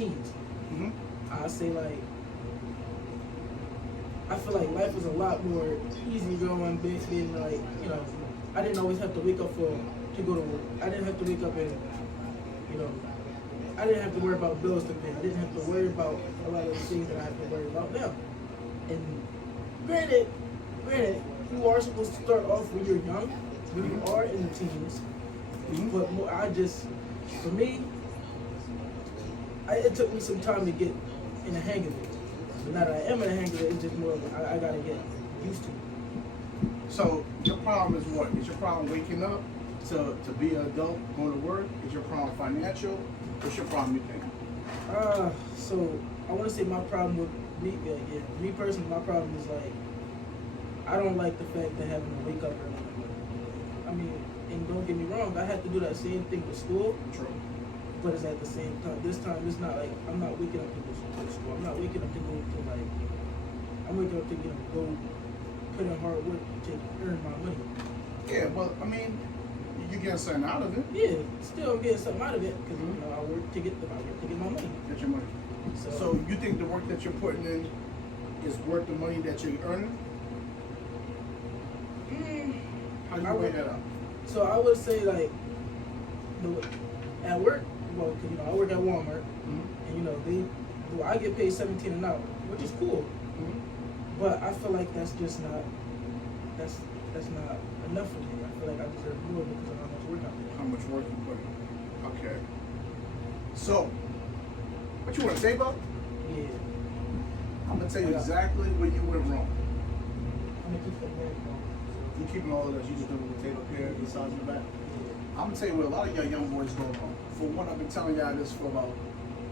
teens. I say like, I feel like life was a lot more easy going, being like, you know, I didn't always have to wake up to go to work. I didn't have to wake up and, you know, I didn't have to worry about bills to pay. I didn't have to worry about a lot of the things that I have to worry about now. And granted, you are supposed to start off when you're young, when you are in the teens. But more, for me, it took me some time to get in the hang of it. But now that I am in the hang of it, it's just more of I gotta get used to it. So your problem is what? Is your problem waking up to be an adult, going to work? Is your problem financial? What's your problem, you think? So I want to say my problem with me personally, my problem is like, I don't like the fact that having to wake up early. I mean, and don't get me wrong, I had to do that same thing with school. True. But it's at the same time, this time it's not like, I'm not waking up to go to school. I'm not waking up to go to like, I'm waking up to, you know, go put in hard work to earn my money. Yeah, but I mean, you get something out of it. Yeah, still I'm getting something out of it because you know I work to get my money. Get your money. So you think the work that you're putting in is worth the money that you're earning? How do you weigh that up? So I would say like, at work, well, cause, you know I work at Walmart, and you know I get paid $17 an hour, which is cool. But I feel like that's just not that's not enough for me. I feel like I deserve more because of how much work I put. How much work you put in? Okay. So, what you want to say, Bo? Yeah. I'm gonna tell you exactly where you went wrong. I'm gonna keep that very wrong. You keeping all of that? You just doing the tape up here, the sides in the back. I'm gonna tell you where a lot of y'all young boys go wrong. For one, I've been telling y'all this for about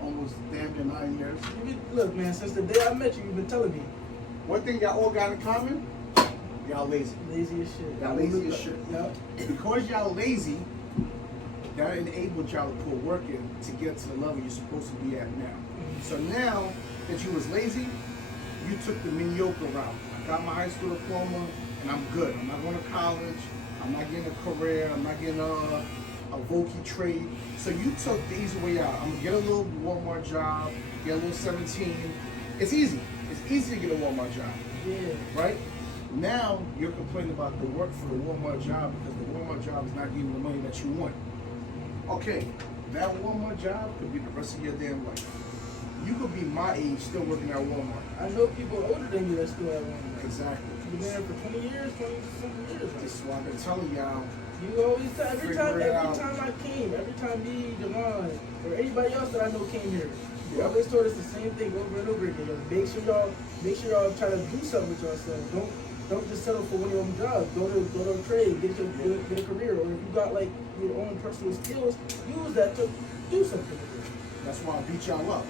almost damn near 9 years. Look, man, since the day I met you, you've been telling me. One thing y'all all got in common, y'all lazy. Lazy as shit. Y'all lazy as shit. Yep. Because y'all lazy, that enabled y'all to put work in to get to the level you're supposed to be at now. So now that you was lazy, you took the mediocre route. I got my high school diploma and I'm good. I'm not going to college. I'm not getting a career. I'm not getting a Voki trade. So you took the easy way out. I'm going to get a little Walmart job, get a little 17. It's easy. It's easy to get a Walmart job. Yeah. Right? Now you're complaining about the work for the Walmart job because the Walmart job is not giving you the money that you want. Okay, that Walmart job could be the rest of your damn life. You could be my age still working at Walmart. I know people older than you that still at Walmart. Exactly. You've been there for 20 years, 20-something years. This is why I've been telling y'all. You always tell, every time I came, every time me, Javon, or anybody else that I know came here, you always told us the same thing over and over again. Make sure y'all try to do something with yourselves. Don't just settle for one of your own jobs. Go to a trade, get a career, or if you got like your own personal skills, use that to do something with it. That's why I beat y'all up.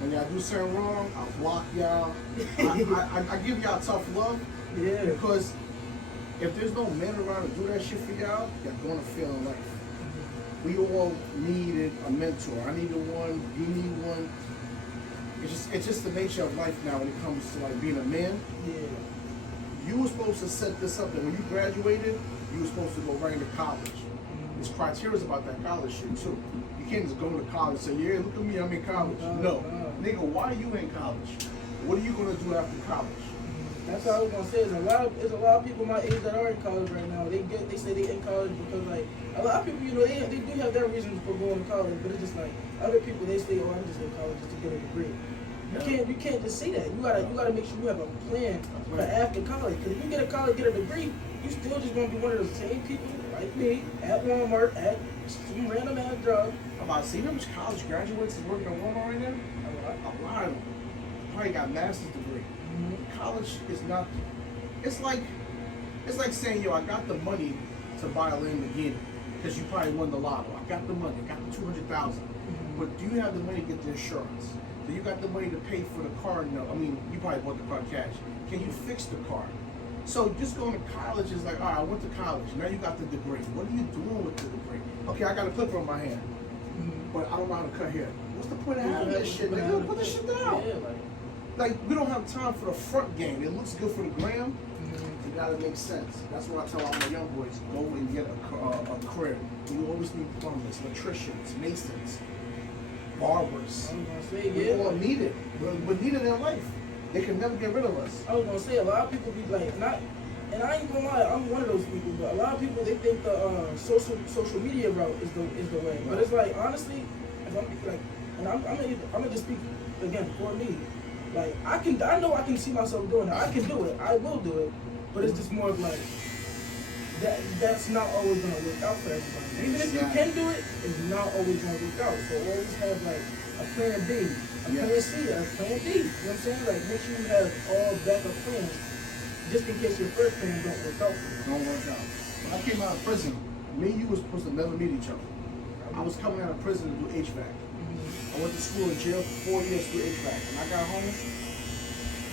When y'all do something wrong, I block y'all. I give y'all tough love. Yeah. Because if there's no men around to do that shit for y'all, you're gonna fail in life. We all needed a mentor. I needed one. You need one. It's just the nature of life now when it comes to like being a man. Yeah. You were supposed to set this up, and when you graduated, you were supposed to go right into college. There's criteria about that college shit too. You can't just go to college and say, yeah, look at me, I'm in college. No. Nigga, why are you in college? What are you gonna do after college? That's what I was gonna say. There's a lot of people my age that are in college right now. They say they in college because like a lot of people, you know, they do have their reasons for going to college, but it's just like other people they say, oh, I'm just in college just to get a degree. You can't just say that. You gotta make sure you have a plan for after college. Because if you get a degree, you still just gonna be one of those same people like me at Walmart at some random ass job. I'm about to see how much college graduates is working at Walmart right now. A lot of them probably got master's degree. College is not. It's like saying, yo, I got the money to buy a Lamborghini because you probably won the lotto. I got the money. I got the $200,000. But do you have the money to get the insurance? Do you got the money to pay for the car? No. I mean, you probably bought the car cash. Can you fix the car? So just going to college is like, all right, I went to college. Now you got the degree. What are you doing with the degree? Okay, I got a clipper on my hand, but I don't know how to cut hair. What's the point of having this shit? Nigga, put this shit down. Yeah, like we don't have time for the front game. It looks good for the gram. It gotta make sense. That's what I tell all my young boys: go and get a career. You always need plumbers, electricians, masons. barbers. I was gonna say, We yeah. all need it. We're needed in life. They can never get rid of us. I was gonna say, a lot of people be like, not, and I ain't gonna lie, I'm one of those people, but a lot of people, they think the social media route is the way. But it's like, honestly, if I'm like, and I'm gonna just speak again for me. Like, I know I can see myself doing it. I can do it. I will do it. But it's just more of like, that's not always gonna work out for everybody. Even if you can do it, it's not always gonna work out. So always have like a plan B, a plan C, a plan D. You know what I'm saying? Like, make sure you have all backup plans, just in case your first plan don't work out for you. Don't work out. When I came out of prison, me and you were supposed to never meet each other. I was coming out of prison to do HVAC. I went to school in jail for 4 years to do HVAC. When I got home,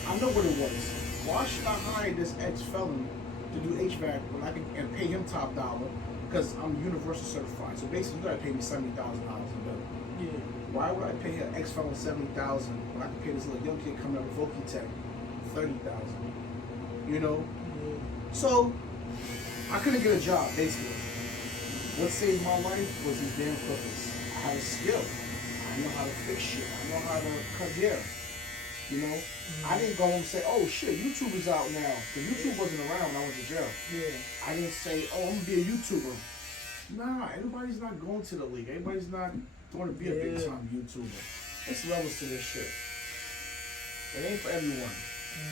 I know what it was. Why should I hire this ex-felon to do HVAC when I can and pay him top dollar? Because I'm universal certified. So basically, you gotta pay me $70,000 a bill. Yeah. Why would I pay an ex-felon $70,000 when I can pay this little young kid coming out of Voki Tech $30,000? You know. Yeah. So I couldn't get a job basically. What saved my life was these damn cookers. I had a skill. I know how to fix shit. I know how to cut hair. You know? I didn't go and say, oh shit, YouTube is out now. Because YouTube wasn't around when I went to jail. Yeah. I didn't say, oh, I'm going to be a YouTuber. Nah, everybody's not going to the league. Everybody's not going to be a big time YouTuber. It's levels to this shit. It ain't for everyone.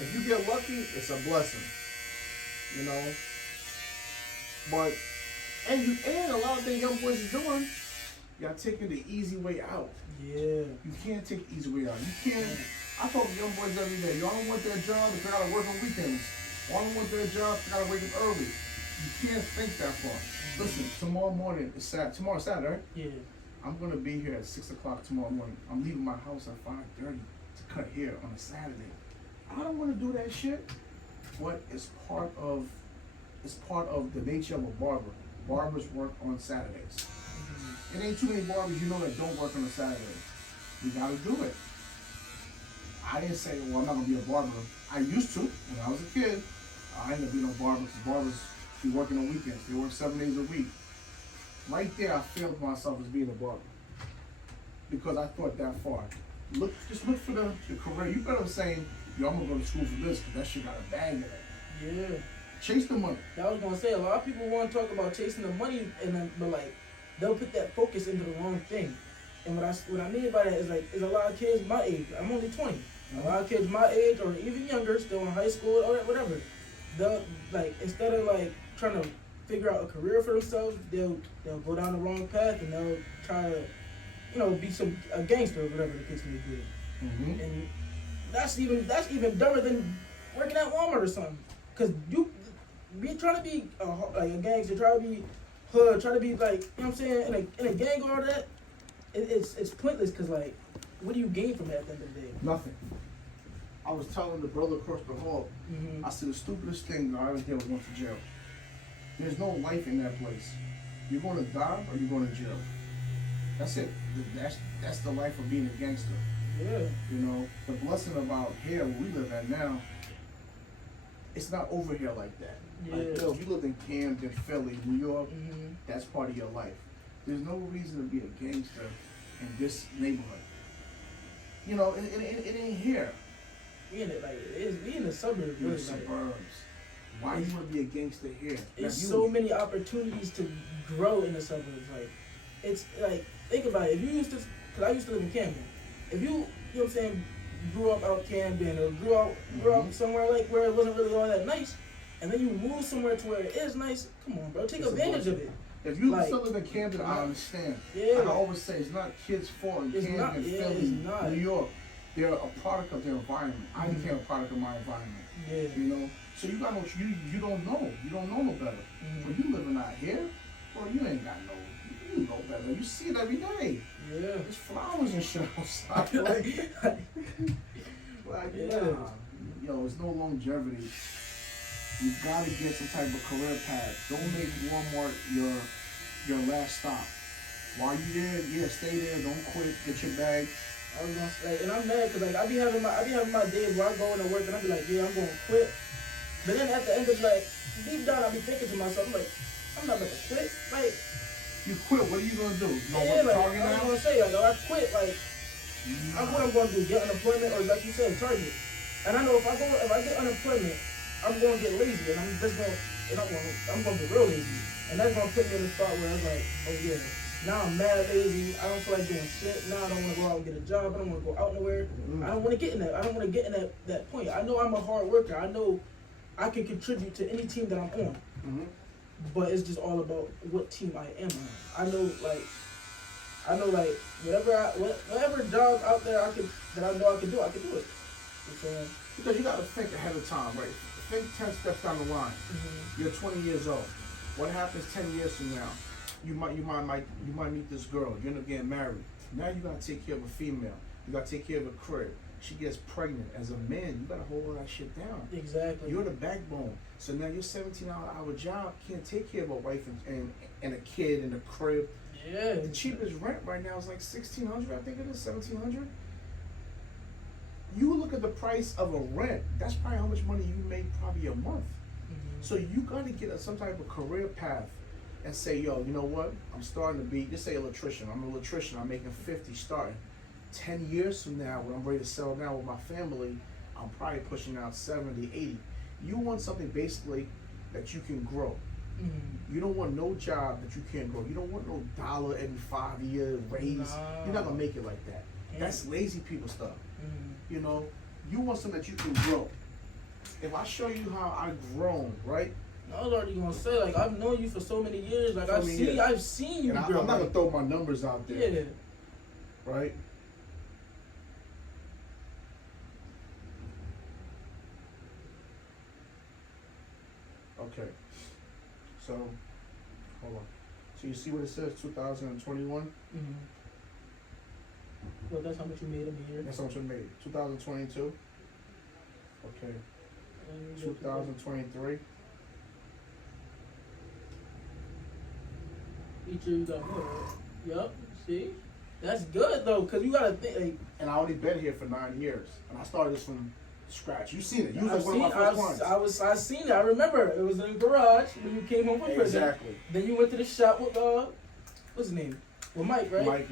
If you get lucky, it's a blessing. You know? But, and a lot of things young boys are doing, y'all taking the easy way out. Yeah. You can't take the easy way out. You can't. I talk to young boys every day. Y'all don't want their job if they gotta work on weekends. Y'all don't want their job if they gotta wake up early. You can't think that far. Listen, tomorrow morning is Saturday. Tomorrow's Saturday, right? Yeah. I'm gonna be here at 6 o'clock tomorrow morning. I'm leaving my house at 5:30 to cut hair on a Saturday. I don't want to do that shit, but it's part of the nature of a barber. Barbers work on Saturdays. It ain't too many barbers you know that don't work on a Saturday. You gotta do it. I didn't say, well, I'm not gonna be a barber. I used to when I was a kid. I ain't gonna be no barber because barbers be working on weekends. They work 7 days a week. Right there, I failed myself as being a barber because I thought that far. Just look for the career. You better saying, yo, I'm gonna go to school for this because that shit got a bag in it. Yeah. Chase the money. I was gonna say, a lot of people want to talk about chasing the money, and then, but like, they'll put that focus into the wrong thing. And what I mean by that is like, is a lot of kids my age. I'm only 20. A lot of kids my age or even younger, still in high school or whatever. They'll like, instead of like trying to figure out a career for themselves, they'll go down the wrong path and they'll try to, be a gangster or whatever the case may be. And that's even dumber than working at Walmart or something. Cause you be trying to be a gangster, try to be hood, try to be like, you know what I'm saying, in a gang or all that. It's pointless because like, what do you gain from that at the end of the day? Nothing. I was telling the brother across the hall, I said the stupidest thing that I ever did was went to jail. There's no life in that place. You're going to die or you're going to jail. That's it. That's the life of being a gangster. Yeah. You know, the blessing about here where we live at now, it's not over here like that. Yeah. Like, yo, if you live in Camden, Philly, New York, that's part of your life. There's no reason to be a gangster in this neighborhood. You know, it ain't here. We in the suburbs. You're Really, suburbs. Why you want to be a gangster here? There's so many opportunities to grow in the suburbs. Like, it's like, think about it. If you used to, because I used to live in Camden. If you know what I'm saying, grew up out Camden or grew up somewhere like where it wasn't really all that nice, and then you move somewhere to where it is nice, come on, bro, take advantage of it. If you still live in Camden, I understand. Yeah. I always say it's not kids' fault in Camden, Philly, New York. They're a product of their environment. I became a product of my environment. Yeah. You know? So you got you don't know. You don't know no better. When you living out here, well, you ain't got you know better. You see it every day. Yeah. There's flowers and shit outside. Yo, it's no longevity. You gotta get some type of career path. Don't make Walmart your last stop. While you there, stay there. Don't quit. Get your bag. I was gonna say, and I'm mad because like I be having my days where I go into work and I be like, yeah, I'm gonna quit. But then at the end of like deep down, I be thinking to myself, I'm like, I'm not gonna quit. Like, you quit. What are you gonna do? You know yeah, what like, I was gonna say, like, I quit. Like, What I'm going to do, get unemployment, or like you said, target. And I know if I get unemployment, I'm going to get lazy, and I'm going to get real lazy, and that's going to put me in a spot where I'm like, oh yeah, now I'm mad lazy. I don't feel like doing shit. Now I don't want to go out and get a job. I don't want to go out nowhere. I don't want to get in that. I don't want to get in that point. I know I'm a hard worker. I know I can contribute to any team that I'm on. But it's just all about what team I am on. I know like whatever job out there that I know I can do, I can do it. Because you got to think ahead of time, right? Think 10 steps down the line. You're 20 years old. What happens 10 years from now? You might meet this girl. You end up getting married. Now you got to take care of a female. You got to take care of a crib. She gets pregnant. As a man, you got to hold all that shit down. Exactly. You're the backbone. So now your 17-hour job can't take care of a wife and a kid and a crib. Yeah. The cheapest rent right now is like $1,600. I think it is $1,700. You look at the price of a rent. That's probably how much money you make probably a month. So you got to get some type of career path and say, yo, you know what? I'm starting to be, just say electrician. I'm an electrician. I'm making 50 starting. 10 years from now, when I'm ready to settle down with my family, I'm probably pushing out 70, 80. You want something basically that you can grow. You don't want no job that you can't grow. You don't want no dollar every 5 year raise. No. You're not gonna make it like that. That's lazy people stuff. You know, you want something that you can grow. If I show you how I've grown, right? I was already gonna say, like, I've known you for so many years. Like, I've seen you and grow. I'm not gonna throw my numbers out there. Yeah. Right? Okay. So, hold on. So you see what it says, 2021? Well, that's how much you made in a year. That's how much I made. 2022? Okay. 2023? Each year you got more, right? Yup. See? That's good, though, because you got to think. Like, and I only been here for 9 years. And I started this from scratch. You seen it. You was like one of my first clients. I seen it. I remember. It was in the garage when you came home from prison. Exactly. Then you went to the shop with, what's his name? With Mike, right? Mike.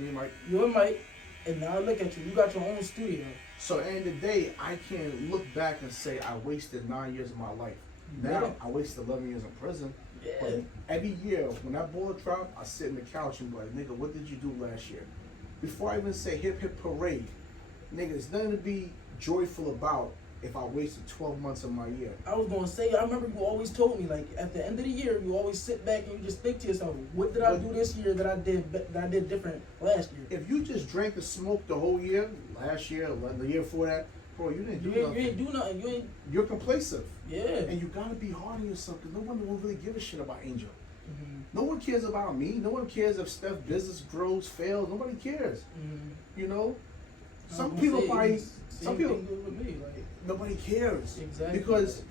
You and Mike. And now look at you. You got your own studio. So at the end of the day, I can look back and say I wasted 9 years of my life. Now, I wasted 11 years in prison. Yeah. But every year, when that bullet dropped, I sit in the couch and be like, nigga, what did you do last year? Before I even say hip hip parade, nigga, there's nothing to be joyful about if I wasted 12 months of my year. I was gonna say, I remember you always told me, like, at the end of the year, you always sit back and you just think to yourself, what did I do this year that I did different last year? If you just drank and smoked the whole year, last year, the year before that, bro, you didn't do nothing. You ain't do nothing. You're complacent. Yeah. And you gotta be hard on yourself because no one will really give a shit about Angel. No one cares about me. No one cares if Steph's business grows, fails. Nobody cares. You know? Some people, nobody cares. Exactly. Because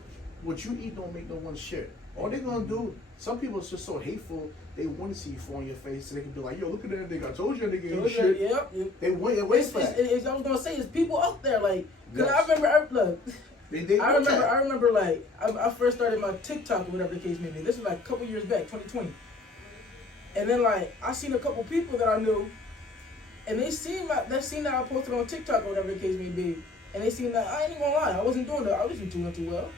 what you eat don't make no one shit. All they're gonna do, some people are just so hateful, they want to see you fall on your face so they can be like, yo, look at that nigga. I told you that nigga ain't shit. Yep. They wait for that. I was gonna say, there's people out there, like, because I remember, I remember, like, I first started my TikTok or whatever the case may be. This was like a couple years back, 2020. And then, like, I seen a couple people that I knew, and they seen that I posted on TikTok or whatever the case may be, and they seen that I ain't even gonna lie, I wasn't doing that. I wasn't doing too well,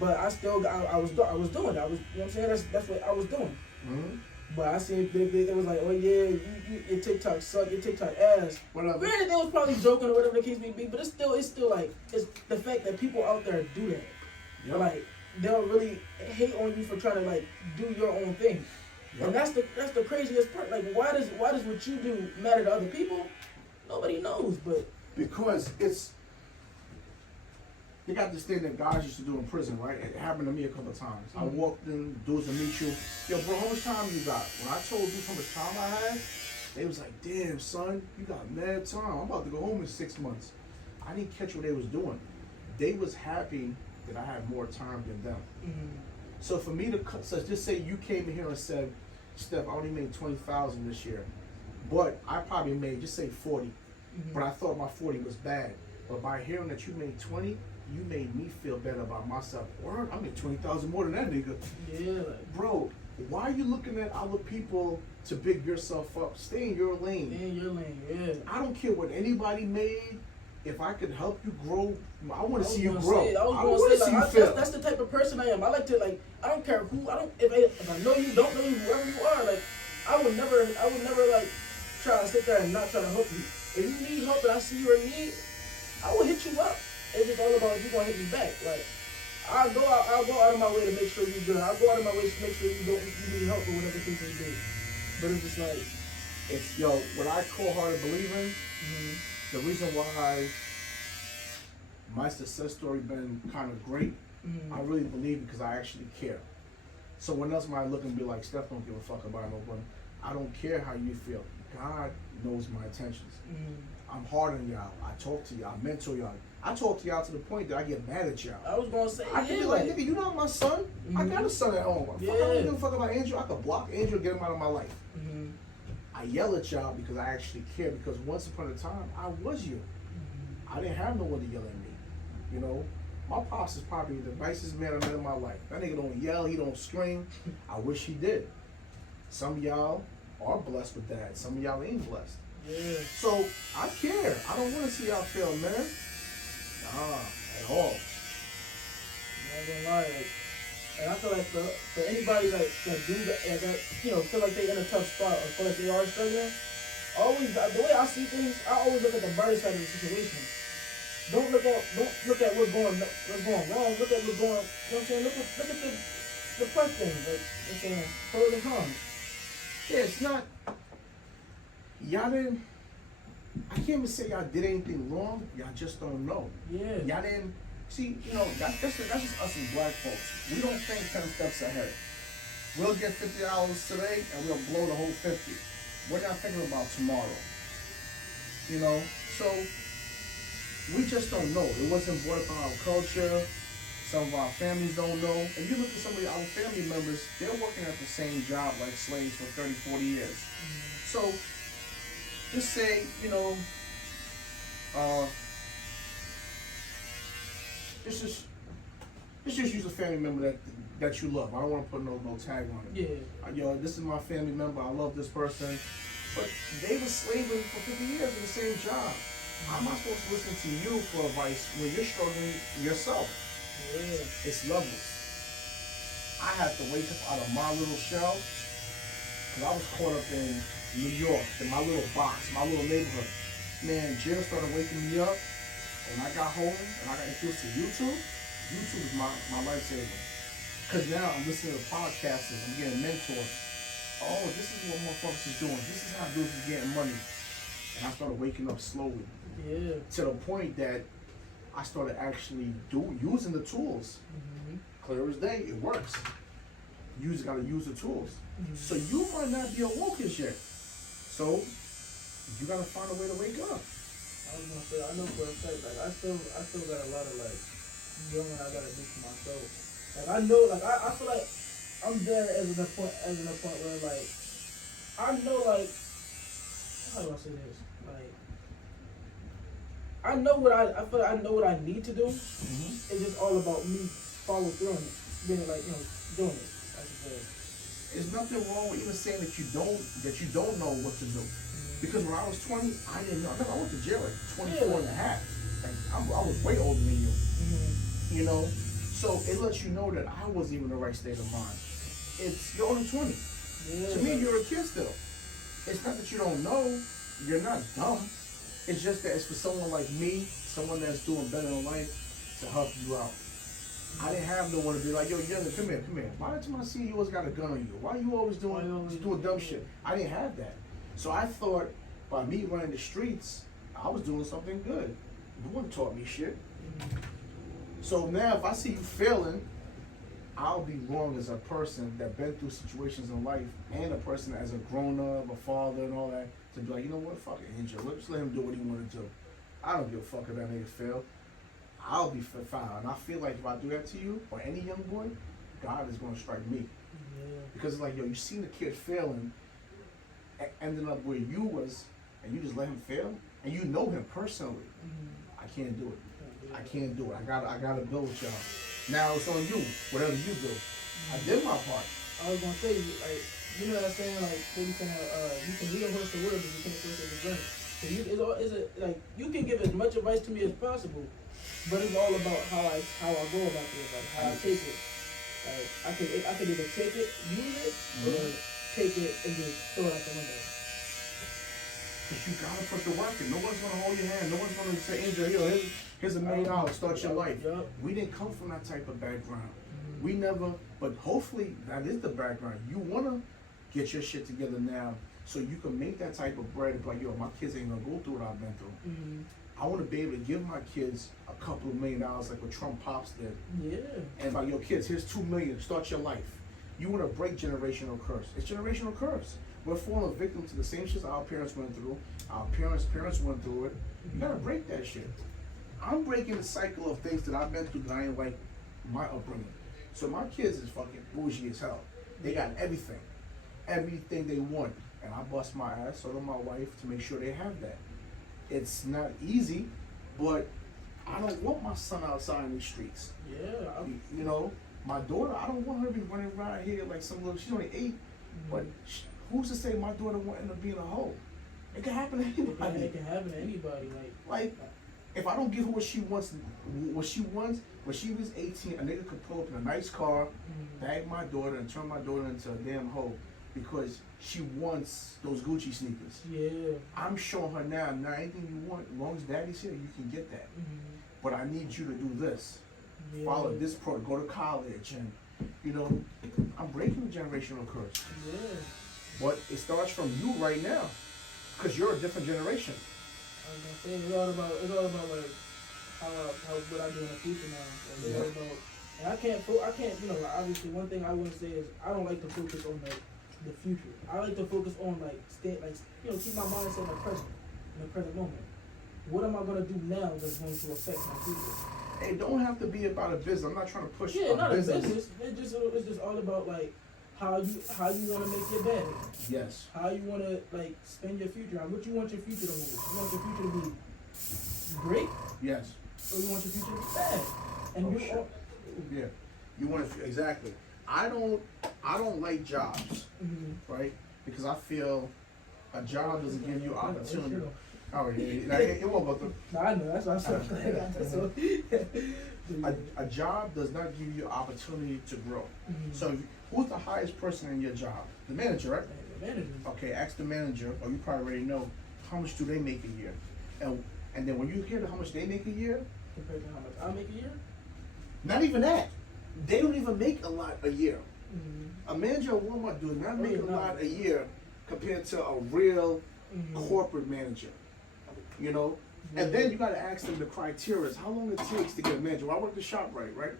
but I still I was doing it. You know what I'm saying? That's what I was doing. But I seen it was like, oh yeah, your TikTok suck, your TikTok ass. Granted, they was probably joking or whatever the case may be, but it's still like it's the fact that people out there do that. Yep. Like they'll really hate on you for trying to like do your own thing. Yep. And that's the craziest part. Like why does what you do matter to other people? Nobody knows, but because they got this thing that guys used to do in prison, right? It happened to me a couple of times. I walked in, dudes would meet you. Yo, bro, how much time you got? When I told you how much time I had, they was like, damn, son, you got mad time. I'm about to go home in 6 months. I didn't catch what they was doing. They was happy that I had more time than them. So for me to, so just say you came in here and said, Steph, I only made 20,000 this year, but I probably made, just say 40. But I thought my 40 was bad. But by hearing that you made 20, you made me feel better about myself. Word, I made 20,000 more than that nigga. Yeah. Bro, Why are you looking at other people to big yourself up? Stay in your lane. Stay in your lane, yeah. I don't care what anybody made. If I could help you grow, I want to see you I grow. was I gonna want to say, see you like, fail. that's the type of person I am. I like to, like, I don't care who, if I know you, don't know you, whoever you are, like, I would never, like, try to sit there and not try to help you. If you need help and I see you're in need, I will hit you up. It's just all about if you gonna hit me back. Like, I'll go out of my way to make sure you're good. I'll go out of my way to make sure you need help or whatever things you do. But it's just like, It's what I cold-hearted believe in. The reason why my success story been kind of great, I really believe because I actually care. Someone else might look and be like, Steph don't give a fuck about no one. I don't care how you feel. God knows my intentions. I'm hard on y'all. I talk to y'all. I mentor y'all. I talk to y'all to the point that I get mad at y'all. I was gonna say, I can be like, nigga, you not my son. I got a son at home. I don't give a fuck about Angel. I could block Angel and get him out of my life. I yell at y'all because I actually care. Because once upon a time, I was you. I didn't have no one to yell at me. You know, my pops is probably the nicest man I met in my life. That nigga don't yell. He don't scream. I wish he did. Some of y'all are blessed with that. Some of y'all ain't blessed. yeah. So I care. I don't want to see y'all fail, man. Nah, at all. I'm not gonna lie, like, and I feel like for anybody that do that, you know, feel like they in a tough spot or feel like they are struggling, always the way I see things, I always look at the brighter side of the situation. Don't look at what's going wrong. Look at what's going. You know what I'm saying? Look at the plus things. Like, you know what I'm saying, pros and cons. Yeah, it's not. Y'all didn't. I can't even say y'all did anything wrong. Y'all just don't know. Yeah. Y'all didn't. See, you know, that's just us as black folks. We don't think 10 steps ahead. We'll get $50 today and we'll blow the whole 50. We're not thinking about tomorrow. You know, so we just don't know. It wasn't brought up in our culture. Some of our families don't know. And you look at some of our family members, they're working at the same job like slaves for 30, 40 years. So just say, you know, just use a family member that you love. I don't want to put no tag on it. Yeah. Yo, this is my family member. I love this person. But they were slaving for 50 years in the same job. How am I supposed to listen to you for advice when you're struggling yourself? Yeah. It's loveless. I had to wake up out of my little shell because I was caught up in New York, in my little box, my little neighborhood. Man, jail started waking me up. When I got home and I got introduced to YouTube is my lifesaver. Because now I'm listening to podcasters, I'm getting mentored. Oh, this is what motherfuckers is doing. This is how dudes is getting money. And I started waking up slowly. Yeah. To the point that I started actually using the tools. Clear as day, it works. You just gotta use the tools. So you might not be awoke as yet. So you gotta find a way to wake up. I was gonna say, I know for a fact, like, I still got a lot of, like, young I gotta do for myself. Like, I know, like, I feel like I'm there as in a point where, like, I know, like, how do I say this? Like, I feel like I know what I need to do. It's just all about me follow through on it, being like, you know, doing it. I suppose. There's nothing wrong with even saying that you don't know what to do. Because when I was 20, I didn't know. I went to jail at 24 and a half. Like, I was way older than you. You know? So it lets you know that I wasn't even in the right state of mind. You're only 20. Yeah. To me, you're a kid still. It's not that you don't know. You're not dumb. It's just that it's for someone like me, someone that's doing better in life, to help you out. I didn't have no one to be like, yo, younger, come here. Why did I see you always got a gun on you? Why are you always doing dumb shit? I didn't have that. So I thought by me running the streets, I was doing something good. No one taught me shit. So now if I see you failing, I'll be wrong as a person that been through situations in life and a person as a grown-up, a father and all that, to be like, you know what, fuck it, Angel, let's let him do what he want to do. I don't give a fuck if that nigga fail. I'll be fine. And I feel like if I do that to you or any young boy, God is going to strike me. Because it's like, yo, you seen the kid failing, ending up where you was, and you just let him fail, and you know him personally. I can't do it. I can't do it. I gotta build with y'all. Now it's on you. Whatever you do, I did my part. I was gonna say, like, you know what I'm saying? Like, you can lead a horse to water, but you can't force it to drink. So like, you can give as much advice to me as possible, but it's all about how I go about the advice, how I take it. Like, I could either take it, use it, or take it and just throw it out the window. Cause you gotta put the work in. No one's gonna hold your hand. No one's gonna say, Angel, here's $1 million, start your life. Yep. We didn't come from that type of background. We never, but hopefully that is the background. You wanna get your shit together now so you can make that type of bread and be like, yo, my kids ain't gonna go through what I've been through. I wanna be able to give my kids a couple of $1 million like what Trump Pops did. Yeah. And like, yo, kids, here's $2 million, start your life. You wanna break generational curse. It's generational curse. We're falling victim to the same shit our parents went through. Our parents went through it. You gotta break that shit. I'm breaking the cycle of things that I've been through that I ain't like my upbringing. So my kids is fucking bougie as hell. They got everything they want. And I bust my ass, so do my wife, to make sure they have that. It's not easy, but I don't want my son outside in the streets. Yeah. You know, my daughter, I don't want her to be running around here like some little, she's only 8, but who's to say my daughter won't end up being a hoe? It can happen to anybody. It can happen to anybody. Like, if I don't give her what she wants, when she was 18, a nigga could pull up in a nice car, bag my daughter, and turn my daughter into a damn hoe because she wants those Gucci sneakers. Yeah. I'm showing her now, anything you want, as long as daddy's here, you can get that. But I need you to do this. Yeah. Follow this pro, go to college, and, you know, I'm breaking the generational curse. Yeah. But it starts from you right now, because you're a different generation. I was gonna say, it's all about like how what I do in the future now. Like, it's all about, and I can't, you know, obviously one thing I wouldn't say is I don't like to focus on the future. I like to focus on keep my mindset in the present moment. What am I gonna do now that's going to affect my future? It don't have to be about a business. I'm not trying to push not business. a business. It's just all about like how you want to make your bed. Yes. How you want to like spend your future. What you want your future to hold. You want your future to be great, Yes. or you want your future to be bad. And Yeah. You want to exactly. I don't like jobs, right? Because I feel a job doesn't give you opportunity. Oh yeah, it won't go through. No, I know. That's what I'm saying. A job does not give you opportunity to grow. So who's the highest person in your job? The manager, right? The manager. Okay, ask the manager, or you probably already know, how much do they make a year? And then when you hear how much they make a year, Compared to how much I make a year? not even that. They don't even make a lot a year. A manager at Walmart does not make a lot a year compared to a real corporate manager. You know? And then you gotta ask them the criteria, how long it takes to get a manager. Well, I worked the shop right?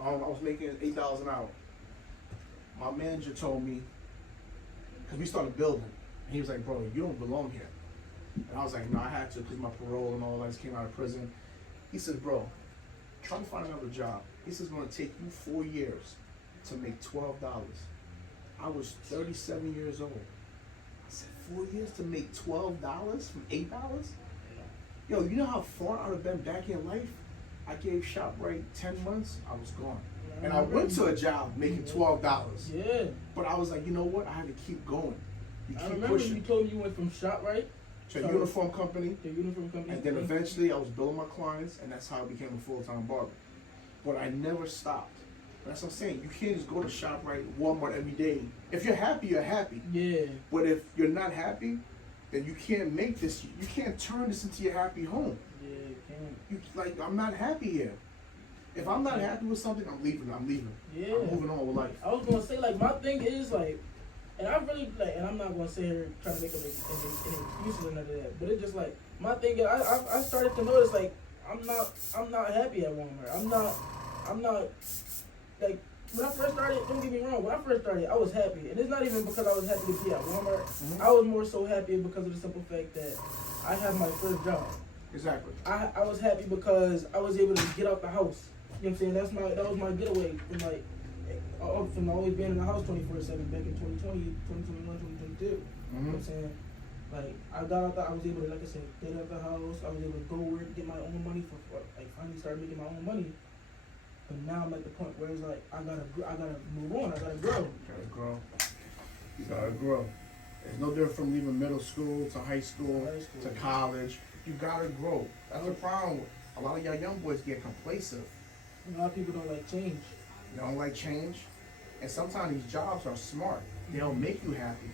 I was making $8 an hour. My manager told me, because we started building, and he was like, bro, you don't belong here. And I was like, no, I had to because my parole and all that just came out of prison. He said, bro, try to find another job. He says it's going to take you 4 years to make $12. I was 37 years old. I said, 4 years to make $12 from $8? Yo, you know how far I would have been back in life? I gave ShopRite 10 months, I was gone. And I went to a job making $12. Yeah. But I was like, you know what? I had to keep going. You I keep remember pushing. you told me you went from ShopRite to a uniform company. The uniform company. And then eventually I was billing my clients, and that's how I became a full-time barber. But I never stopped. That's what I'm saying. You can't just go to ShopRite, Walmart every day. If you're happy, you're happy. Yeah. But if you're not happy, then you can't make this. You can't turn this into your happy home. Yeah, you Like, I'm not happy here. If I'm not happy with something, I'm leaving. Yeah. I'm moving on with life. I was gonna say, like, my thing is like, and I really like, and I'm not gonna sit here trying to make any excuses or none of that. But it's just like my thing is, I started to notice like I'm not happy at Walmart. I'm not like when I first started. Don't get me wrong. When I first started, I was happy, and it's not even because I was happy to be at Walmart. I was more so happy because of the simple fact that I have my first job. Exactly. I was happy because I was able to get out the house. You know what I'm saying? That was my getaway from like from always being in the house 24/7 back in 2020, 2021, 2022. You know what I'm saying? Like I got out I was able to, like I said, get out the house. I was able to go work, get my own money finally started making my own money. But now I'm at the point where it's like I gotta move on. I gotta grow. You gotta grow. It's no different from leaving middle school to high school to college. You gotta grow. That's the problem. A lot of y'all young boys get complacent. A lot of people don't like change. They don't like change. And sometimes these jobs are smart. They'll make you happy.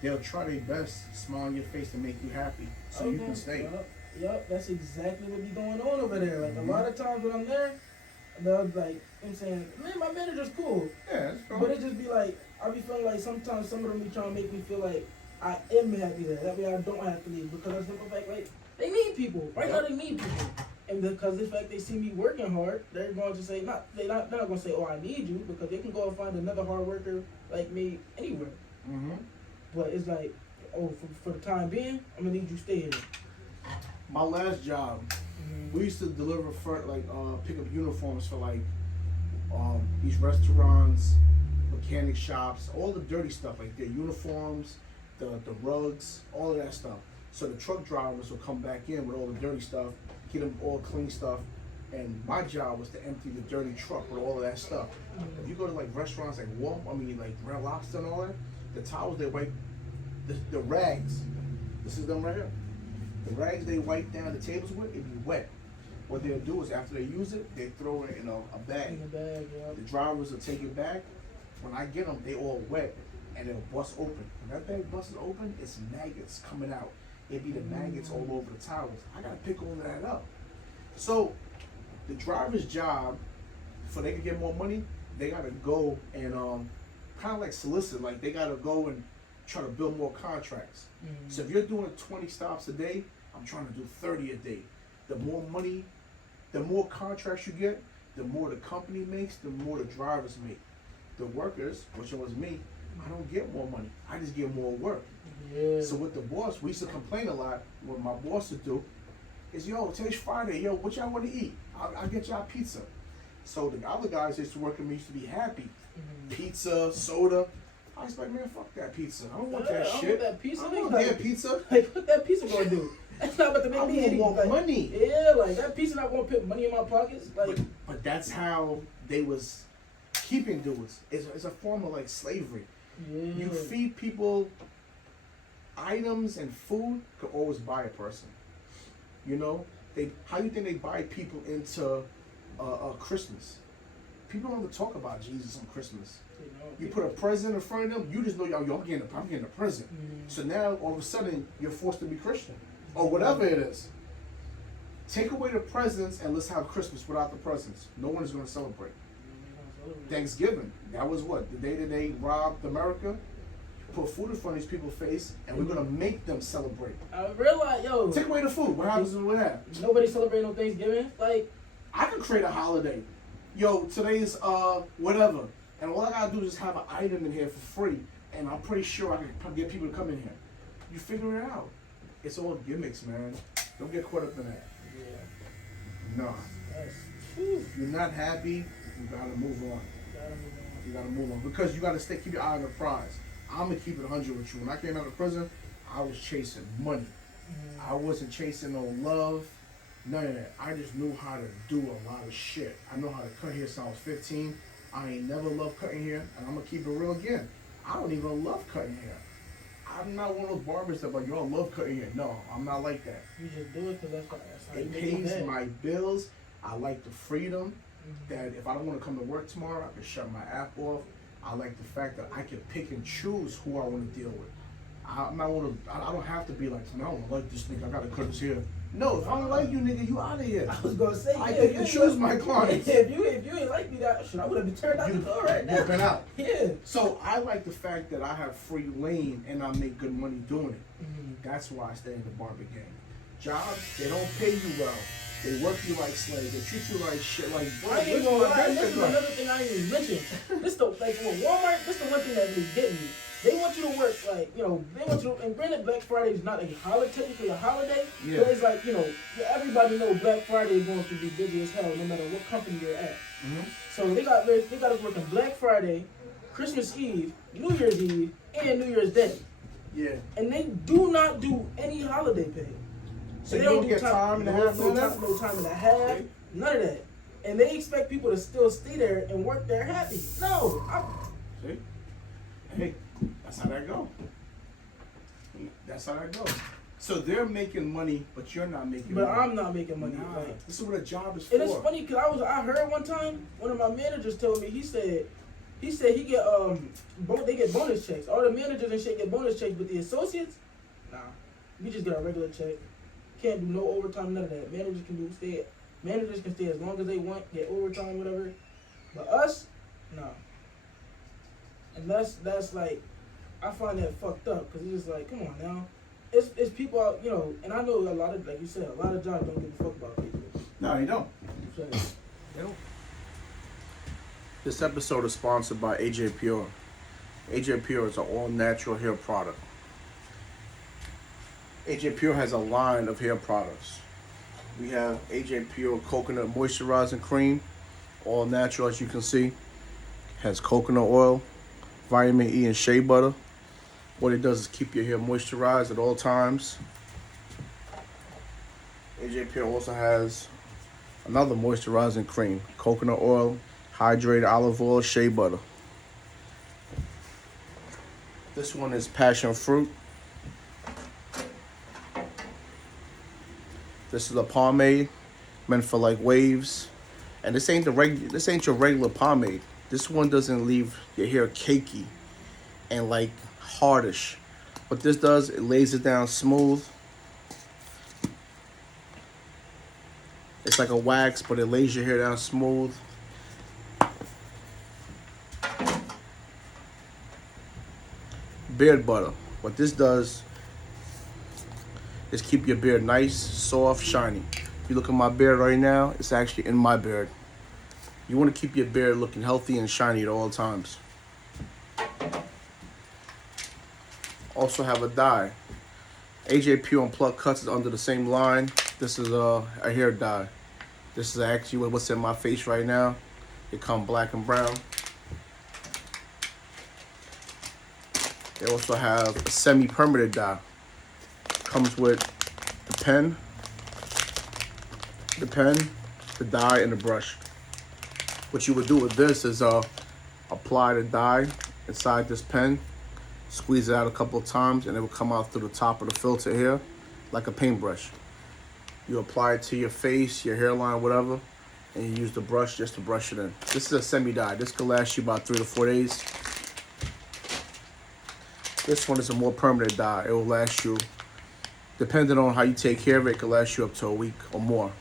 They'll try their best, smile on your face to make you happy so you can stay. Yep, that's exactly what be going on over there. Like a lot of times when I'm there, they'll like, I'm saying, man, my manager's cool. Yeah, it's cool. But it just be like, I be feeling like sometimes some of them be trying to make me feel like I am happy there. That way I don't have to leave because of the simple fact, like, they need people. Right now they need people. And because the fact they see me working hard, they're going to say, they're not going to say, oh, I need you, because they can go and find another hard worker like me anywhere. Mm-hmm. But it's like, oh, for the time being, I'm going to need you to stay here. My last job, we used to deliver pick up uniforms for like these restaurants, mechanic shops, all the dirty stuff, like their uniforms, the rugs, all of that stuff. So the truck drivers will come back in with all the dirty stuff, get them all clean stuff, and my job was to empty the dirty truck with all of that stuff. If you go to like restaurants like like Red Lobster and all that, the towels they wipe, the rags, this is them right here. The rags they wipe down the tables with, it be wet. What they'll do is after they use it, they throw it in a bag. In a bag, yeah. The drivers will take it back. When I get them, they all wet and they'll bust open. When that bag busts open, it's maggots coming out. It be the maggots all over the towels. I gotta pick all of that up. So the driver's job, for they can get more money, they gotta go and kind of like solicit. Like they gotta go and try to build more contracts. So if you're doing 20 stops a day, I'm trying to do 30 a day. The more money, the more contracts you get, the more the company makes, the more the drivers make. The workers, which was me, I don't get more money. I just get more work. Yeah. So with the boss, we used to complain a lot. What my boss would do is, yo, today's Friday. Yo, what y'all want to eat? I'll get y'all pizza. So the other guys that used to work with me used to be happy. Pizza, soda. I was like, man, fuck that pizza. I don't want that shit. I want that pizza. I don't want that pizza. Like, what that pizza gonna do? That's not about to make me want like, money. Yeah, like that pizza not gonna put money in my pockets. Like, but that's how they was keeping dudes. It's a form of like slavery. Yeah. You feed people items and food could always buy a person. You know, how you think they buy people into Christmas? People don't ever talk about Jesus on Christmas. You put a present in front of them, you just know, yo, I'm getting a present. So now all of a sudden you're forced to be Christian or whatever it is. Take away the presents and let's have Christmas without the presents. No one is going to celebrate. Thanksgiving, that was what? The day that they robbed America? Put food in front of these people's face and we're going to make them celebrate. I realize, yo. Take away the food. What happens with that? Nobody celebrating on Thanksgiving? Like, I can create a holiday. Yo, today's whatever. And all I got to do is just have an item in here for free. And I'm pretty sure I can get people to come in here. You figure it out. It's all gimmicks, man. Don't get caught up in that. Yeah. No. If you're not happy, you gotta move on. You gotta move on. Because you gotta keep your eye on the prize. I'm gonna keep it 100 with you. When I came out of prison, I was chasing money. I wasn't chasing no love. None of that. I just knew how to do a lot of shit. I know how to cut hair since I was 15. I ain't never loved cutting hair, and I'm gonna keep it real again. I don't even love cutting hair. I'm not one of those barbers that like, yo, I love cutting hair. No, I'm not like that. You just do it because that's how it pays my bills. I like the freedom that if I don't want to come to work tomorrow, I can shut my app off. I like the fact that I can pick and choose who I want to deal with. I don't have to be like, I don't like this nigga, I gotta cut his hair. No, if I don't like you, nigga, you out of here. I was gonna say, I pick and choose my clients. If you ain't like me, that shit, I would have been turned out the door right now. You've been out. Yeah. So I like the fact that I have free lane and I make good money doing it. That's why I stay in the barber game. Jobs, they don't pay you well. They work you like slaves. They treat you like shit. Like, bro, I ain't gonna lie. This is another thing I ain't even mentioned. This the like with Walmart. This the one thing that really get me. They want you to work like, you know, they want you to, and granted Black Friday is not a holiday, technically a holiday, but it's like, you know, everybody knows Black Friday is going to be busy as hell no matter what company you're at. So they got us working Black Friday, Christmas Eve, New Year's Eve, and New Year's Day. Yeah. And they do not do any holiday pay. So they don't get time and a half, no time and a half, none of that. And they expect people to still stay there and work there happy. No, See? Hey, that's how that go. That's how that go. So they're making money, but you're not making money. but I'm not making money. Nah, Like, this is what a job is for. and it's funny because I heard one time one of my managers told me he said he get they get bonus checks. All the managers and shit get bonus checks, but the associates, nah, we just get a regular check. Can't do no overtime, none of that. Managers can stay as long as they want, get overtime, whatever. But us, nah. And that's like, I find that fucked up because it's just like, come on now. It's people out, you know, and I know a lot of, like you said, a lot of jobs don't give a fuck about people. No, you don't. So, They don't. This episode is sponsored by AJ Pure. AJ Pure is an all-natural hair product. AJ Pure has a line of hair products. We have AJ Pure Coconut Moisturizing Cream, all natural as you can see. Has coconut oil, vitamin E, and shea butter. What it does is keep your hair moisturized at all times. AJ Pure also has another moisturizing cream, coconut oil, hydrated olive oil, shea butter. This one is passion fruit. This is a pomade meant for like waves. And this ain't your regular pomade. This one doesn't leave your hair cakey and like hardish. What this does, it lays it down smooth. It's like a wax, but it lays your hair down smooth. Beard butter. What this does is keep your beard nice, soft, shiny. If you look at my beard right now, it's actually in my beard. You want to keep your beard looking healthy and shiny at all times. Also have a dye. AJ Pure and Pluckcutz is under the same line. This is a hair dye. This is actually what's in my face right now. It comes black and brown. They also have a semi-permanent dye. Comes with the pen, the dye, and the brush. What you would do with this is apply the dye inside this pen, squeeze it out a couple of times, and it will come out through the top of the filter here like a paintbrush. You apply it to your face, your hairline, whatever, and you use the brush just to brush it in. This is a semi-dye. This could last you about 3 to 4 days. This one is a more permanent dye. It will last you, depending on how you take care of it, it can last you up to a week or more.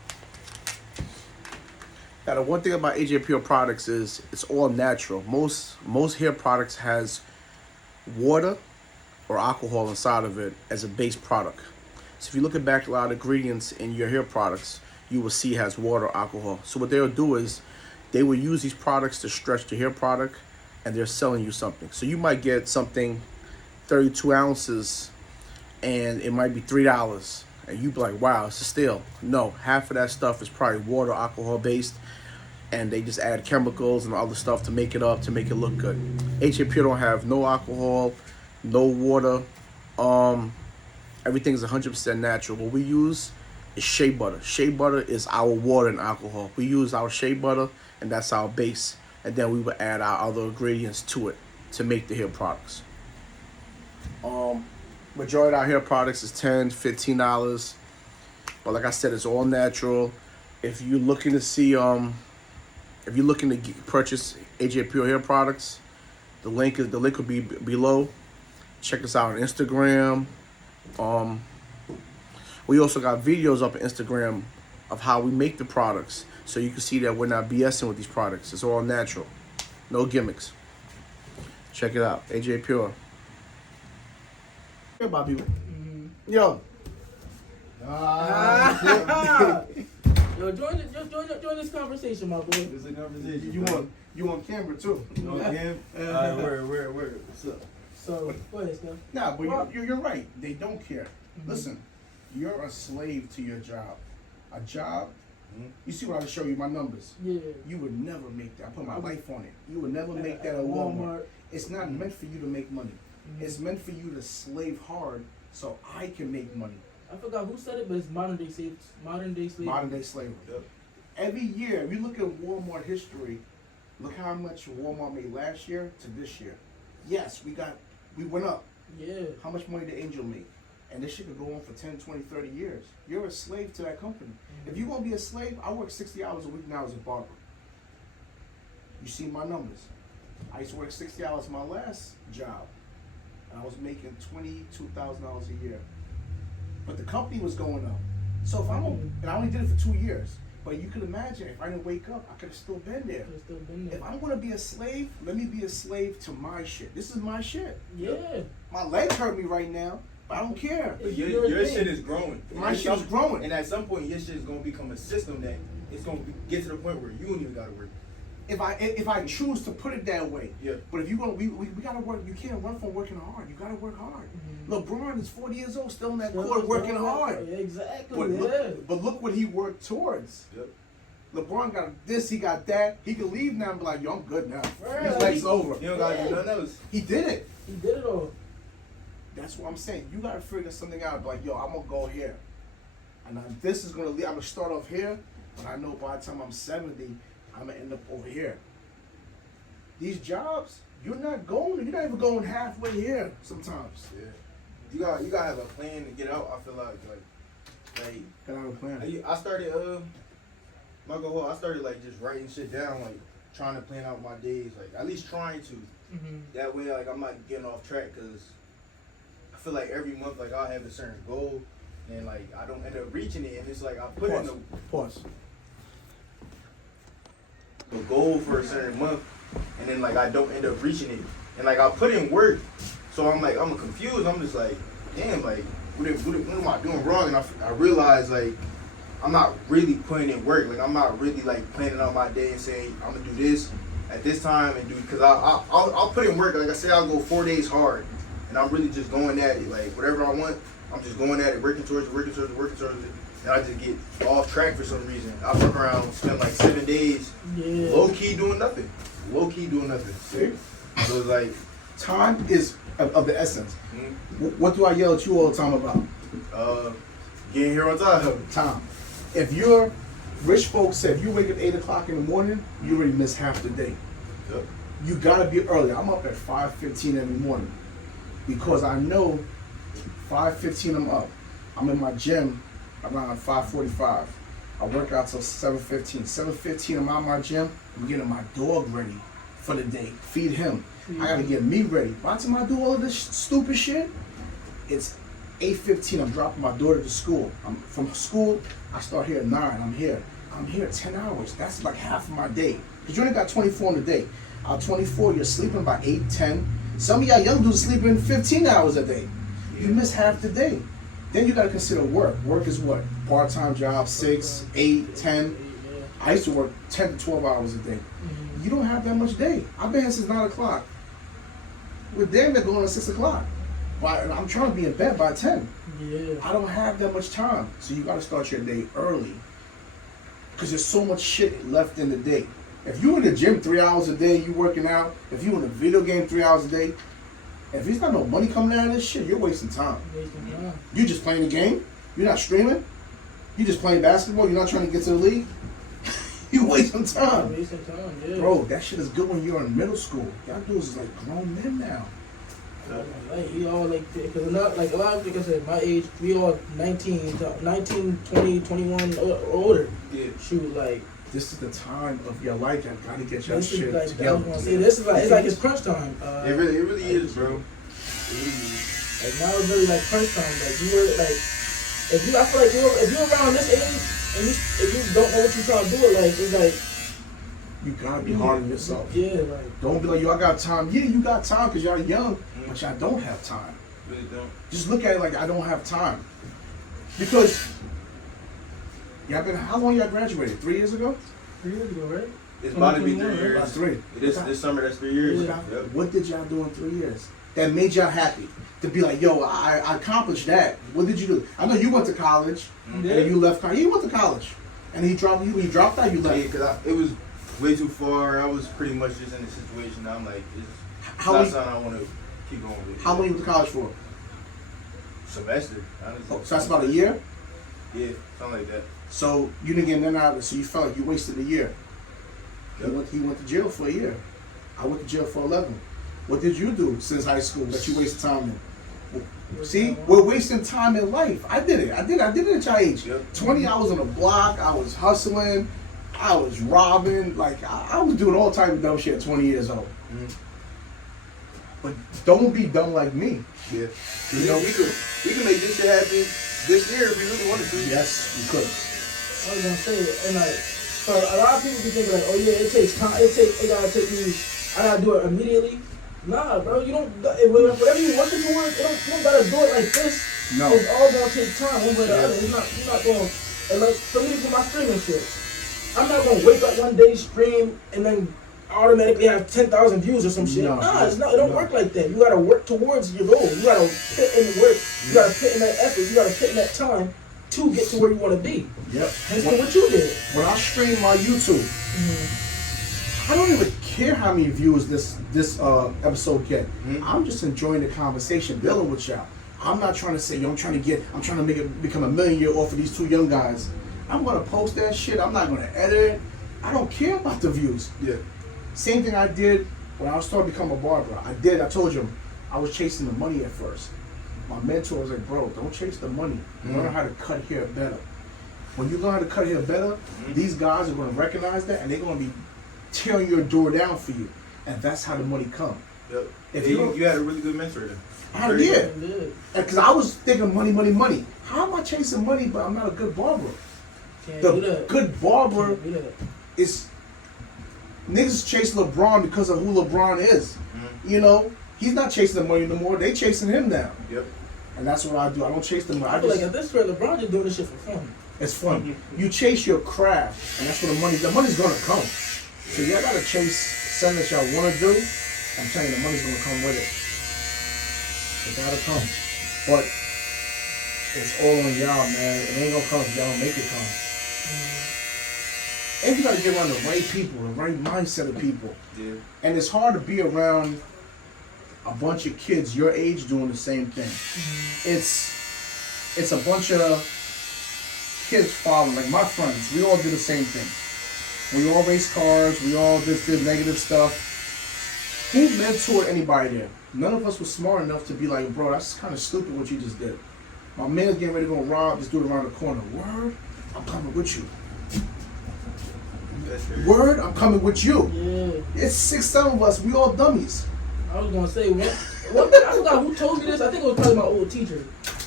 Now, the one thing about AJ Pure products is it's all natural. Most hair products has water or alcohol inside of it as a base product. So if you look at back a lot of ingredients in your hair products, you will see it has water or alcohol. So what they'll do is they will use these products to stretch the hair product, and they're selling you something. So you might get something 32 ounces and it might be $3. And you be like, wow, it's a steal. No, half of that stuff is probably water, alcohol based, and they just add chemicals and other stuff to make it up, to make it look good. AJ Pure don't have no alcohol, no water. Everything's 100% natural. What we use is shea butter. Shea butter is our water and alcohol. We use our shea butter, and that's our base. And then we will add our other ingredients to it to make the hair products. Majority of our hair products is $10, $15. But like I said, it's all natural. If you're looking to see, if you're looking to purchase AJ Pure hair products, the link will be below. Check us out on Instagram. We also got videos up on Instagram of how we make the products, so you can see that we're not BSing with these products. It's all natural, no gimmicks. Check it out, AJ Pure. Hey, Bobby. Yo. Yo, join this conversation, my boy. It's a conversation. You on camera too? You on him? Alright, where? What's up? So, go ahead, Steph. Nah, but you're right. They don't care. Listen, you're a slave to your job. A job. You see what I show you my numbers. Yeah. You would never make that. I put my life on it. You would never make that at Walmart. It's not meant for you to make money. It's meant for you to slave hard so I can make money. I forgot who said it, but it's modern day slavery. Modern day slavery. Yep. every year, if you look at Walmart history, look how much Walmart made last year to this year. Yes, we went up. Yeah. How much money did Angel make? And this shit could go on for 10, 20, 30 years. You're a slave to that company. If you're going to be a slave, I work 60 hours a week now as a barber. You see my numbers. I used to work 60 hours my last job, and I was making $22,000 a year. But the company was going up. So if and I only did it for 2 years. But you can imagine, if I didn't wake up, I could have still been there. If I'm going to be a slave, let me be a slave to my shit. This is my shit. Yeah. My legs hurt me right now, but I don't care. But your shit is growing. My shit is growing. And at some point, your shit is going to become a system that it's going to get to the point where you don't even got to work. If I choose to put it that way. Yeah. But if you're going to, we got to work. You can't run from working hard. You got to work hard. LeBron is 40 years old, still in that court working hard. Yeah, exactly. But look what he worked towards. Yep. LeBron got this, he got that. He can leave now and be like, yo, I'm good now. Right. His legs over. You don't got to do nothing else. He did it. He did it all. That's what I'm saying. You got to figure something out. Like, yo, I'm going to go here. And this is going to leave. I'm going to start off here. But I know by the time I'm 70, I'm going to end up over here. These jobs, you're not even going halfway here sometimes. Yeah. You gotta have a plan to get out. I feel like Gotta have a plan. I started I started like just writing shit down, like trying to plan out my days, like at least trying to. That way, like I'm not getting off track, because I feel like every month, like I'll have a certain goal, and like I don't end up reaching it, and it's like I put in a goal for a certain month, and then like I don't end up reaching it, and like I put in work, so I'm confused. I'm just like, damn, like what am I doing wrong? And I realize like I'm not really putting in work. Like I'm not really like planning out my day and saying I'm gonna do this at this time and do, because I'll put in work. Like I said, I'll go 4 days hard, and I'm really just going at it. Like whatever I want, I'm just going at it, working towards it, and I just get off track for some reason. I work around, spend like 7 days, low key doing nothing. See? So it's like time is of the essence. What do I yell at you all the time about? getting here on time. Time. If you're rich folks say if you wake up 8 o'clock in the morning, you already miss half the day. Yep. You gotta be early. I'm up at 5:15 every morning because I know 5:15 I'm up. I'm in my gym around 5:45. I work out till 7:15. 7:15 I'm out of my gym. I'm getting my dog ready for the day. Feed him. I gotta get me ready. By the time I do all of this stupid shit, it's 8:15. I'm dropping my daughter to school. I'm from school. I start here at 9. I'm here 10 hours. That's like half of my day. Cause you only got 24 in a day. Out of 24, you're sleeping by 8, 10. Some of y'all young dudes sleeping 15 hours a day. You miss half the day. Then you gotta consider work. Work is what? Part-time job, 6, 8, 10. I used to work 10 to 12 hours a day. You don't have that much day. I've been here since 9 o'clock. We're damn near going at 6 o'clock. But I'm trying to be in bed by 10. Yeah. I don't have that much time. So you gotta start your day early. Because there's so much shit left in the day. If you in the gym 3 hours a day, you working out. If you in a video game 3 hours a day, if there's not no money coming out of this shit, you're wasting time. You just playing the game. You're not streaming. You just playing basketball. You're not trying to get to the league. You wasting time. Yeah. Bro, that shit is good when you're in middle school. Y'all dudes is like grown men now. Like, we all like, because not like a lot of, like I said, my age, we all 19, 20, 21 or older. Yeah. Shoot, like. This is the time of your life. You gotta get your This shit is like, together. this is like, it's like it's crunch time. It really is, bro. It really is. Like now it's really like crunch time. Like you were like, I feel like if you're around this age and if you don't know what you're trying to do, like it's like. You gotta be hard on yourself. Yeah, like. Don't be like, yo, I got time. Yeah, you got time because y'all young, but y'all don't have time. Really don't. Just look at it like I don't have time. Because y'all been, how long y'all graduated? 3 years ago? 3 years ago, right? It's about to be 3 years. About 3. This summer, that's 3 years. Yeah. Yep. What did y'all do in 3 years that made y'all happy? To be like, yo, I accomplished that. What did you do? I know you went to college, and then you left college. You went to college, and he dropped you. When you dropped out, you left. Yeah, because it was way too far. I was pretty much just in a situation. I'm like, it's not something I want to keep going with. How long you went to college for? Semester, honestly. Oh, so that's about a year? Yeah, something like that. So you didn't get none out of it. So you felt like you wasted a year. He went to jail for a year. I went to jail for 11. What did you do since high school that you wasted time in? See, we're wasting time in life. I did it at your age. 20, I was on the block. I was hustling. I was robbing. Like, I was doing all type of dumb shit at 20 years old. But don't be dumb like me. Yeah. You know, we can make this shit happen this year if we really wanted to. Yes, we could. I was gonna say, and like, so a lot of people be thinking like, oh yeah, it takes time. It gotta take me. I gotta do it immediately. Nah, bro, you don't. Whatever you're working towards, you don't gotta do it like this. No. It's all gonna take time, one way or the other. You're not going. And like for me, for my streaming shit, I'm not gonna wake up one day, stream, and then automatically have 10,000 views or some shit. No, nah, it's not. It don't work like that. You gotta work towards your goal. You gotta put in the work. You gotta put in that effort. You gotta put in that time to get to where you want to be. Yep. That's what you did. When I stream my YouTube, I don't even care how many views this episode get. I'm just enjoying the conversation, building with y'all. I'm not trying to say, I'm trying to make it become $1 million off of these two young guys. I'm gonna post that shit. I'm not gonna edit it. I don't care about the views. Yeah. Same thing I did when I started to become a barber. I told you, I was chasing the money at first. My mentor was like, bro, don't chase the money. Learn how to cut hair better. When you learn how to cut hair better, these guys are going to recognize that and they're going to be tearing your door down for you. And that's how the money comes. Yep. If you had a really good mentor then. Yeah. Because I was thinking money. How am I chasing money but I'm not a good barber? The good barber is... Niggas chase LeBron because of who LeBron is. You know? He's not chasing the money no more. They chasing him now. Yep. And that's what I do. I don't chase the money. I feel like at this point, LeBron just doing this shit for fun. It's fun. You chase your craft, and that's where the money's gonna come. So y'all gotta chase something that y'all wanna do. I'm telling you, the money's gonna come with it. It gotta come. But it's all on y'all, man. It ain't gonna come if y'all don't make it come. And you gotta get around the right people, the right mindset of people. Yeah. And it's hard to be around a bunch of kids your age doing the same thing. It's a bunch of kids following. Like my friends, we all do the same thing. We all race cars. We all just did negative stuff. Who mentored anybody there? None of us was smart enough to be like, bro, that's kind of stupid what you just did. My man's getting ready to go rob this dude around the corner. Word, I'm coming with you. Word, I'm coming with you. Yeah. It's 6, 7 of us. We all dummies. I was gonna say what I forgot who told me this. I think it was probably my old teacher.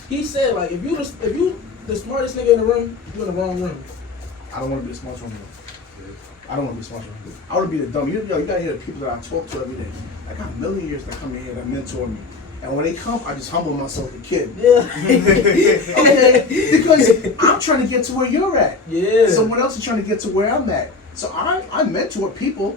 He said like if you the smartest nigga in the room, you're in the wrong room. I don't want to be the smartest one. I don't want to be the smartest one. I want to be the dumb. You gotta hear the people that I talk to every day. I got millionaires that come in here that mentor me. And when they come, I just humble myself a kid. Yeah. Because I'm trying to get to where you're at. Yeah. Someone else is trying to get to where I'm at. So I mentor people,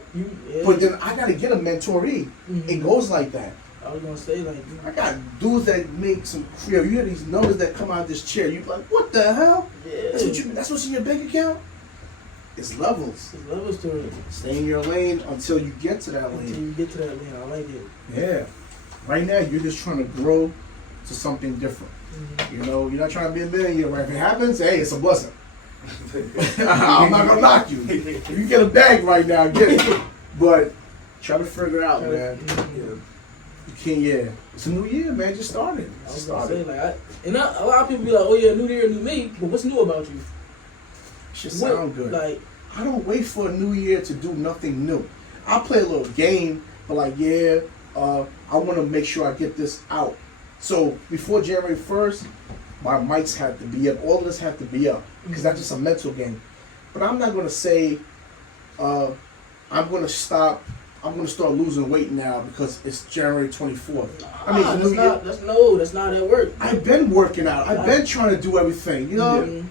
but then I gotta get a mentoree. It goes like that. I was gonna say like I got dudes that make some you hear these numbers that come out of this chair. You be like, what the hell? Yeah. That's what's in your bank account? It's levels. There's levels to it. Stay in your lane until you get to that lane. Until you get to that lane, I like it. Yeah. Right now you're just trying to grow to something different. You know, you're not trying to be a millionaire. Right? If it happens, hey, it's a blessing. I'm not gonna knock you. If you get a bag right now, get it. But try to figure it out, man. You can't. Yeah, it's a new year, man. Just started. I was gonna say like, a lot of people be like, oh yeah, new year, new me. But what's new about you? Should sound good. Like I don't wait for a new year to do nothing new. I play a little game, but like I want to make sure I get this out. So before January 1st, my mics had to be up. All of this had to be up because that's just a mental game. But I'm not going to say I'm going to stop. I'm going to start losing weight now because it's January 24th. I mean, that's not how it works. I've been working out. I've been trying to do everything. You know.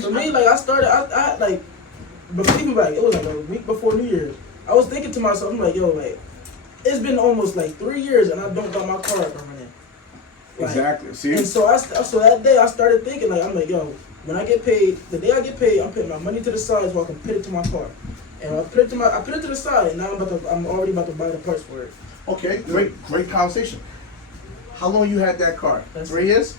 For me, like I started, I like, but people like it was like a week before New Year's. I was thinking to myself, I'm like, yo, like, it's been almost like 3 years and I don't got my car up and running. Like, exactly. See. And so that day I started thinking like I'm like, yo, when I get paid, the day I get paid, I'm putting my money to the side so I can put it to my car. And I put it to the side, and now I'm already about to buy the parts for it. Okay, great conversation. How long you had that car? 3 years?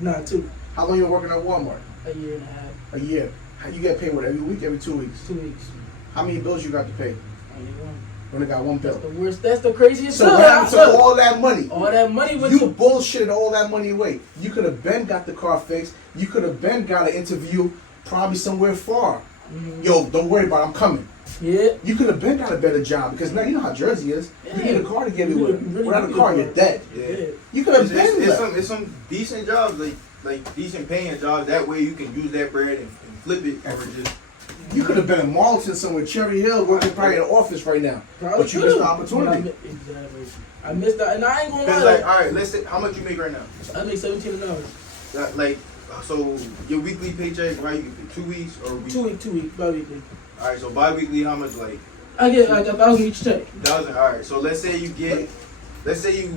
Nah, 2. How long you were working at Walmart? A year and a half. A year. You get paid what, every week, every 2 weeks? 2 weeks. How many bills you got to pay? Only one. Only got one bill. That's the worst. That's the craziest. So what happened to all that money? All that money went You to. bullshitted all that money away. You could have been got the car fixed. You could have been got an interview probably somewhere far. Mhm. Yo, don't worry about it, I'm coming. Yeah. You could have been got a better job because now you know how Jersey is. You Yeah. get a car to get it You with. really Without a need car, a you're car. dead. Yeah. You could have been It's left. some decent jobs, like decent paying jobs. That way you can use that bread and flip it, or just. You could have been in Marlton somewhere, Cherry Hill, working probably in an office right now. Probably But you missed the could've. opportunity. Exactly. I missed that, and I ain't gonna Cause lie. like, all right, let's say how much you make right now. I make $17 an hour. Like, so your weekly paycheck, right? You get 2 weeks or week? 2 week, bi-weekly. All right, so bi-weekly, how much? Like I get like 1,000 each check. 1,000. All right, so let's say you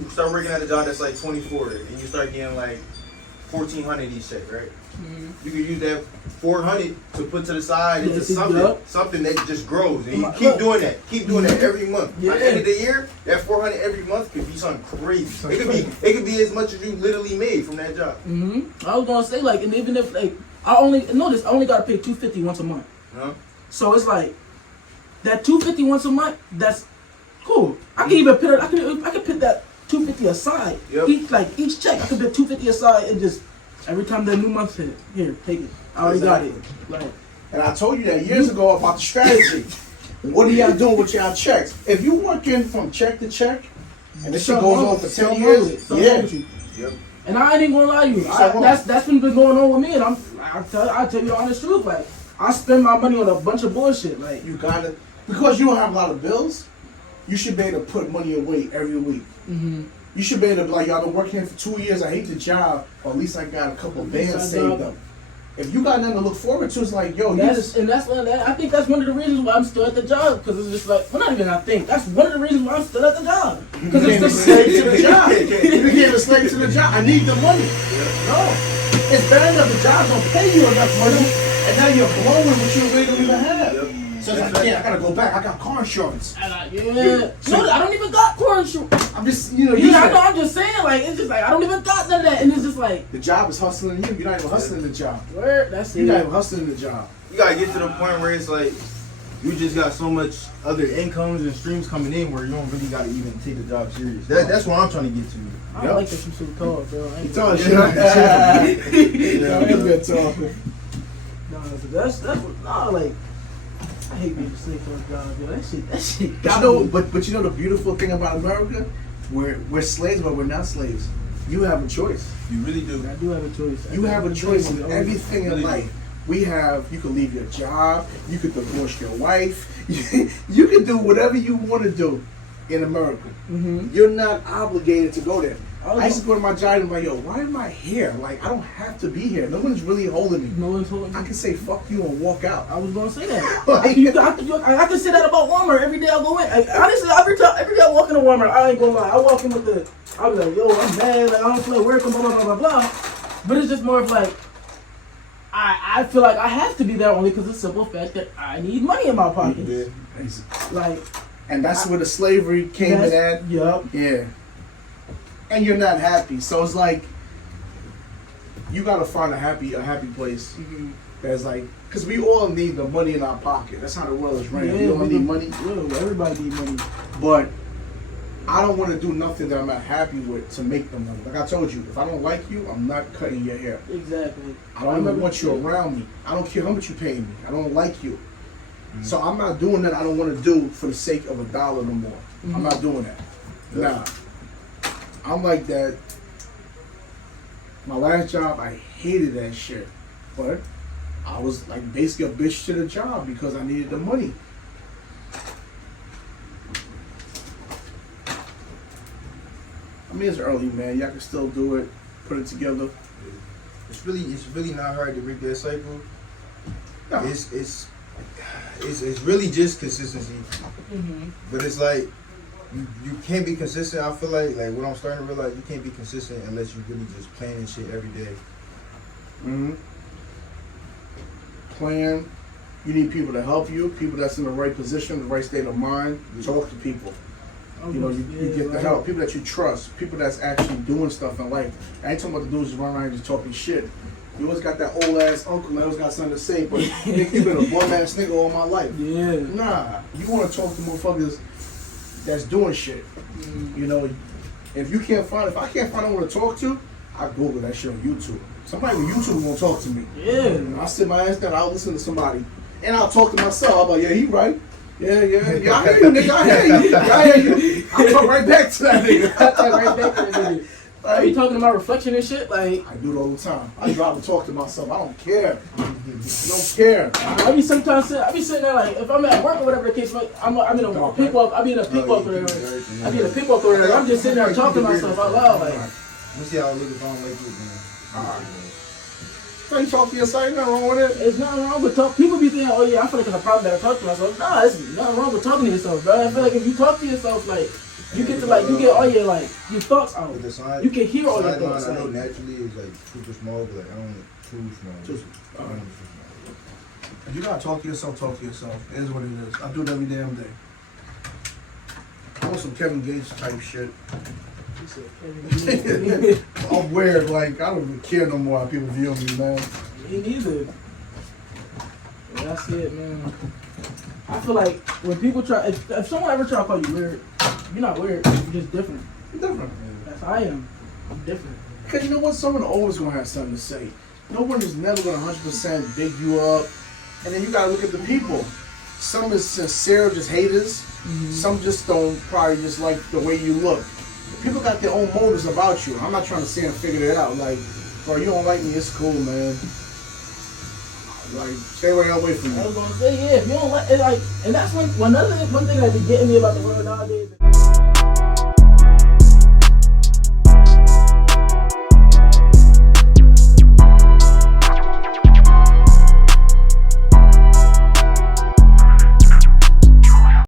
start working at a job that's like 24, and you start getting like 1,400 each check, right? Mm-hmm. You can use that 400 to put to the side into Yeah, something that just grows, and you Look. keep doing that every month. Yeah. By the end of the year, that 400 every month could be something crazy. It could be as much as you literally made from that job. Mm-hmm. I was gonna say like, and even if like I only gotta pay $250 once a month. Huh? So it's like that $250 once a month. That's cool. I can even put it. I can put that $250 aside. Yep. Each check, I can put $250 aside and just every time the new month hit, here, take it. I already got it. Like, And I told you that years ago about the strategy. What are y'all doing with y'all checks? If you working from check to check, and this shit goes on for 10 years, yeah. Yep. And I ain't even gonna lie to you. That's been going on with me, and I'll tell you the honest truth. Like, I spend my money on a bunch of bullshit. Like, You gotta, because you don't have a lot of bills, you should be able to put money away every week. mm-hmm. You should be able to be like, y'all been working here for 2 years, I hate the job, or at least I got a couple bands saved up. If you got nothing to look forward to, it's like, yo, I think that's one of the reasons why I'm still at the job. Because it's just like, well, not even I think. That's one of the reasons why I'm still at the job. you Because became a it's the slave to the job. You became a slave to the job. I need the money. No. It's bad enough the job don't pay you enough money, and now you're blowing what you really don't even have. Yep. So it's like, yeah, I gotta go back. I got car insurance. Yeah. No, I don't even got car insurance. I'm just, you know, Yeah, I know. I'm just saying, like, it's just like I don't even got none of that, and it's just like, the job is hustling you. You're not even hustling the job. word. That's You're not it. even hustling the job. You gotta get to the point where it's like you just got so much other incomes and streams coming in where you don't really gotta even take the job serious. That's what I'm trying to get to. I don't like that you so tall, bro. I You ain't talking Yeah. shit. Yeah, I ain't been talking. No, that's what. Nah, like, I hate being a slave for a job, yo. That shit. You know, but you know the beautiful thing about America? We're slaves, but we're not slaves. You have a choice. You really do. I do have a choice. You have a choice in everything in life. You can leave your job, you could divorce your wife, you can do whatever you want to do in America. Mm-hmm. You're not obligated to go there. I used to go to my job and be like, yo, why am I here? Like, I don't have to be here. No one's really holding me. No one's holding I you. can say fuck you and walk out. I was gonna say that. Like- I can say that about Walmart every day I go in. Honestly, every day I walk into Walmart, I ain't gonna lie. I walk in with I'll be like, yo, I'm mad. Like, I don't feel like working, blah, blah, blah, blah, blah. But it's just more of like, I feel like I have to be there only because of the simple fact that I need money in my pocket. Yeah. Like, And that's where the slavery came in at. Yup. Yeah. And you're not happy. So it's like, you gotta find a happy place. Mm-hmm. That's like, because we all need the money in our pocket. That's how the world is running. Yeah, we all need money. Yeah, everybody need money. But I don't want to do nothing that I'm not happy with to make the money. Like I told you, if I don't like you, I'm not cutting your hair. Exactly. I don't even want you around me. I don't care how much you pay me. I don't like you. Mm-hmm. So I'm not doing that I don't want to do for the sake of $1 no more. Mm-hmm. I'm not doing that. Nah. I'm like that. My last job, I hated that shit. But I was like basically a bitch to the job because I needed the money. I mean, it's early, man. Y'all can still do it. Put it together. It's really not hard to break that cycle. No. It's really just consistency. Mm-hmm. But it's like you can't be consistent. I feel like what I'm starting to realize, you can't be consistent unless you really just planning shit every day. Mm-hmm. Plan. You need people to help you. People that's in the right position, the right state of mind. Talk to people. You know, you get the help. People that you trust. People that's actually doing stuff in life. I ain't talking about the dudes just running around just talking shit. You always got that old ass uncle that always got something to say, but you've been a bum ass nigga all my life. Yeah. Nah, you want to talk to motherfuckers that's doing shit. You know, if I can't find anyone to talk to, I Google that shit on YouTube. Somebody on YouTube won't talk to me. Yeah. I sit my ass down, I'll listen to somebody, and I'll talk to myself. I'll be like, yeah, he right. Yeah, I hear you, nigga. I hear you. I'll talk right back to that nigga. I talk right back to that nigga. Are you talking about reflection and shit? Like, I do it all the time. I drive and talk to myself. I don't care. I don't care. I be sitting there like, if I'm at work or whatever the case, I'm in a pickle. I be in a pickle up there. I'm just sitting there talking to myself out loud. Like, We'll see how it looks if I don't like it, man. Alright. So you talk to yourself, ain't nothing wrong with it. it's nothing wrong with talk. People be thinking, oh yeah, I feel like it's a problem that I talk to myself. Nah, it's nothing wrong with talking to yourself, bro. I feel like if you talk to yourself, like, you get to like, you get all your like, your thoughts out. But the side, You can hear all your side line thoughts. I know Like, naturally is like super small, but like I don't want too small. I don't want too small. If you gotta talk to yourself, talk to yourself. It is what it is. I do it every damn day. I want some Kevin Gates type shit. I'm weird, like I don't even care no more how people view me, man. Me neither. Yeah, that's it, man. I feel like when people try, if someone ever try to call you weird, you're not weird. You're just different. I'm different. That's how I am. I'm different. Because you know what? Someone always gonna have something to say. No one is never gonna 100% big you up. And then you gotta look at the people. Some is sincere, just haters. Some just don't probably just like the way you look. People got their own motives about you. I'm not trying to say and figure it out. Like, bro, you don't like me, it's cool, man. Like, stay away from me. I was gonna say, yeah, if you don't like it, like, and that's one thing that be getting me about the world nowadays.